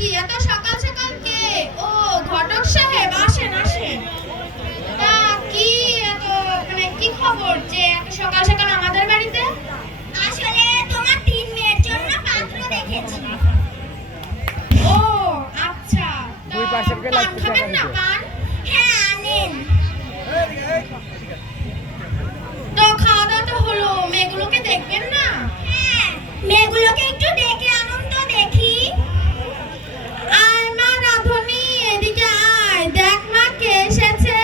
আছি, এত সকাল সকাল কে? ও ঘটক সাহেব, আসেন আসেন। তা কি এত কি খবর যে এত সকাল সকাল আমাদের বাড়িতে? আসলে তোমার 3 মেয়ের জন্য পাত্র দেখেছি। ও আচ্ছা, দুই পাশের কে পান লাগছে খাবেন না পান? হ্যাঁ আনেন। তো খাওয়া দাওয়া তো হলো, মেয়েগুলোকে দেখবেন না? হ্যাঁ, মেয়েগুলোকে একটু ডেকে আনুন তো দেখি। আয় মা রাধুনি, এদিকে আয়, দেখ মা কে এসেছে।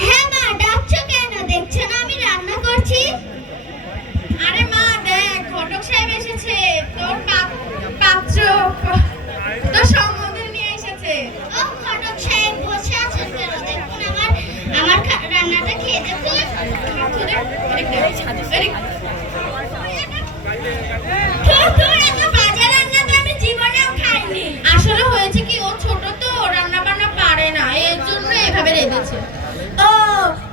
হ্যাঁ মা, ডাকছো কেন? দেখছো না আমি রান্না করছি। আরে মা দেখ, ঘটক সাহেব এসেছে, তোর পাত্র তোর সম্বন্ধে নিয়ে এসেছে। ও ঘটক সাহেব, বসে আছেন কেন? দেখুন আমার রান্নাটা খেয়ে দেখুন। এত বাজে রান্না তো আমি জীবনেও খাইনি। আসলে হয়েছে কি, ও ছোট তো রান্না বান্না পারে না, এর জন্য এভাবে রেঁধেছে। ও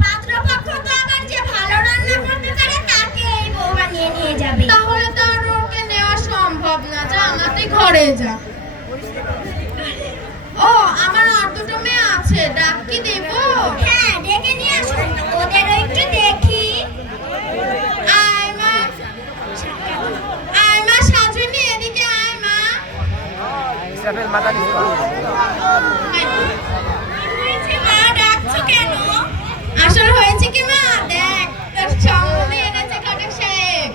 পাত্রপক্ষ তো আবার যে ভালো রান্না করতে পারে তাকে এই বউ বানিয়ে নিয়ে যাবে। তাহলে তো আর ওকে নেওয়া সম্ভব না, যা আমাদের ঘরে যা। ও আমার আর দুটো মেয়ে আছে, ডাক কি দেবো? হ্যাঁ, ডেকে নিয়ে আসুন, ওদেরও একটু দেখি। আয় মা, আয় মা সাজুনি, এদিকে আয় মা। ইসরাফেল মাথা নিচু মা, ডাকছো কেন? আসলে হয়েছে কি মা, দেখ তোর সম্বন্ধে এনেছে ঘটক সাহেব।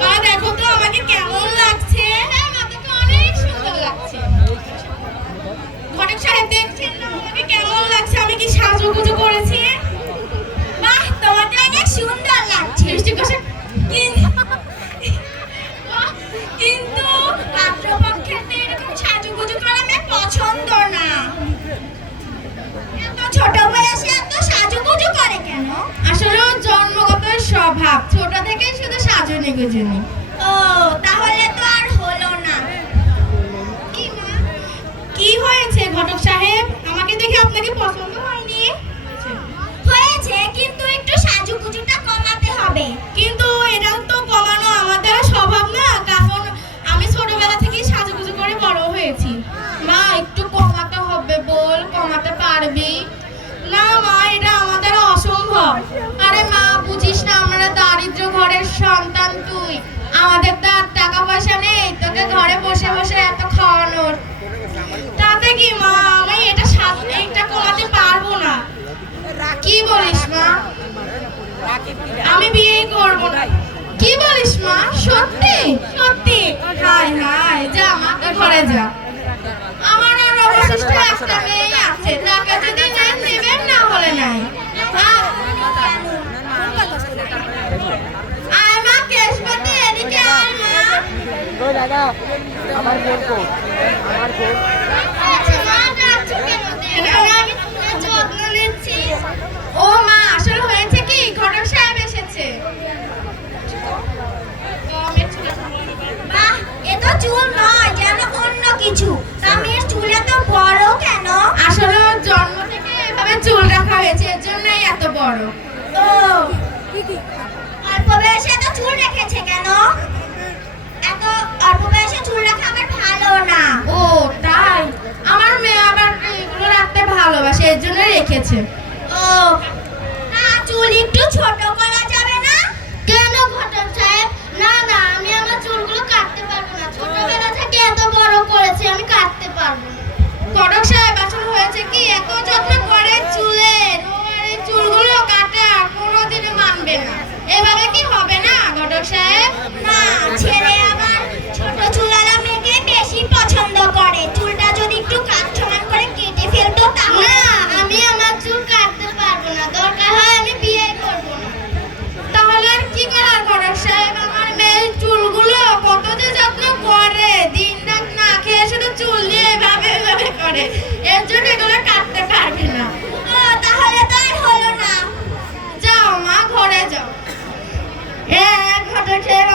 মা দেখো তো আমাকে কেমন লাগছে। হ্যাঁ মা, তোকে অনেক সুন্দর লাগছে। ঘটক সাহেব দেখছেন না আমাকে কেমন লাগছে? আমি কি সাজুগুজু করেছি? বাহ, তোমাকে অনেক সুন্দর লাগছে। দৃষ্টি কষে কিন্তু পাত্রপক্ষের তো এরকম সাজুগুজু করা আমার পছন্দ না। এত ছোট বয়সে এত সাজুগুজু করে কেন? আসলে ওর জন্মগত স্বভাব, ছোট থেকে শুধু সাজুনি গুজুনি। ও তাহলে তো আর হলো না। কি মা, কি হয়েছে ঘটক সাহেব? আমাকে দেখে আপনাকে পছন্দ হয়নি? হয়েছে, কিন্তু একটু সাজুগুজুটা কমাতে হবে। কিন্তু এটাও তো কমানো আমাদের স্বভাব না, কারণ আমি ছোটবেলা থেকেই সাজুগুজু করে বড় হয়েছি। মা একটু কমাতে হবে, বল কমাতে পারবি? না মা, এটা আমাদের অসম্ভব। আরে মা বুঝিস না, আমরা দারিদ্র ঘরের সন্তান, তুই আমাদের তো আর টাকা পয়সা নেই তোকে ঘরে বসে বসে এত খাওয়ানোর। তাতে কি মা, আমি এটা কমাতে পারবো না। কি বলিস মা? আমি বিয়ে করবো না। কি বলিস মা? সত্যি সত্যি? হায় হায়, যা মাকে ঘরে যা। আমার আর অবশিষ্ট একটা মেয়ে আছে, তাকে যদি নেবেন না হলে নাই। আয় মা কেশবতী, এদিকে আয় মা। কই দাদা আমার বোন কো আমার বোন আচ্ছা মা, ডাকছো কেন? দেখো আমি তোমার যত্ন নিচ্ছি। ও মা, আসলে হয়েছে কি, ঘটক সাহেব এসেছে। বাহ, এ তো চুল নয়, যেন অন্য কিছু। তা মেয়ের চুল এত বড় কেন? আসলে ওর জন্ম থেকে এভাবে চুল রাখা হয়েছে, এর জন্যই এত বড়। ও অল্প বয়সে এত চুল রেখেছে কেন? এত অল্প বয়সে চুল রাখা আবার ভালো না। ও তাই? আমার মেয়ে আবার এগুলো রাখতে ভালোবাসে, এর জন্য রেখেছে। ও না, চুল একটু ছোট করা যাবে না? কেন ঘটক সাহেব? না না, আমি আমার চুলগুলো কাটতে পারবো না, ছোটবেলা থেকে এত বড় করেছি, আমি কাটতে পারবো না। ঘটক সাহেব আসলে হয়েছে কি, এত যত্ন করে চুলের, ওর এই চুলগুলো কাটা কোনোদিনও মানবে না। এভাবে কি হবে না ঘটক সাহেব? না, ছেলে আবার ছোট চুলওয়ালা মেয়েকে বেশি পছন্দ করে। চুলটা যদি একটু কাট সমান করে কেটে ফেলতো তাহলে। না, আমি আমার চুল কাটতে পারবো না, দরকার হয় আমি বিয়ে করবো না। তাহলে আর কি করার ঘটক সাহেব? আমার মেয়ের চুলগুলো কত যে যত্ন করে, দিন রাত না খেয়ে শুধু চুল দিয়ে এভাবে করে, এর জন্য এগুলো কাটতে পারবে না। ও তাহলে তো আর হলো না। যাও মা, ঘরে যাও। ঘটক সাহেব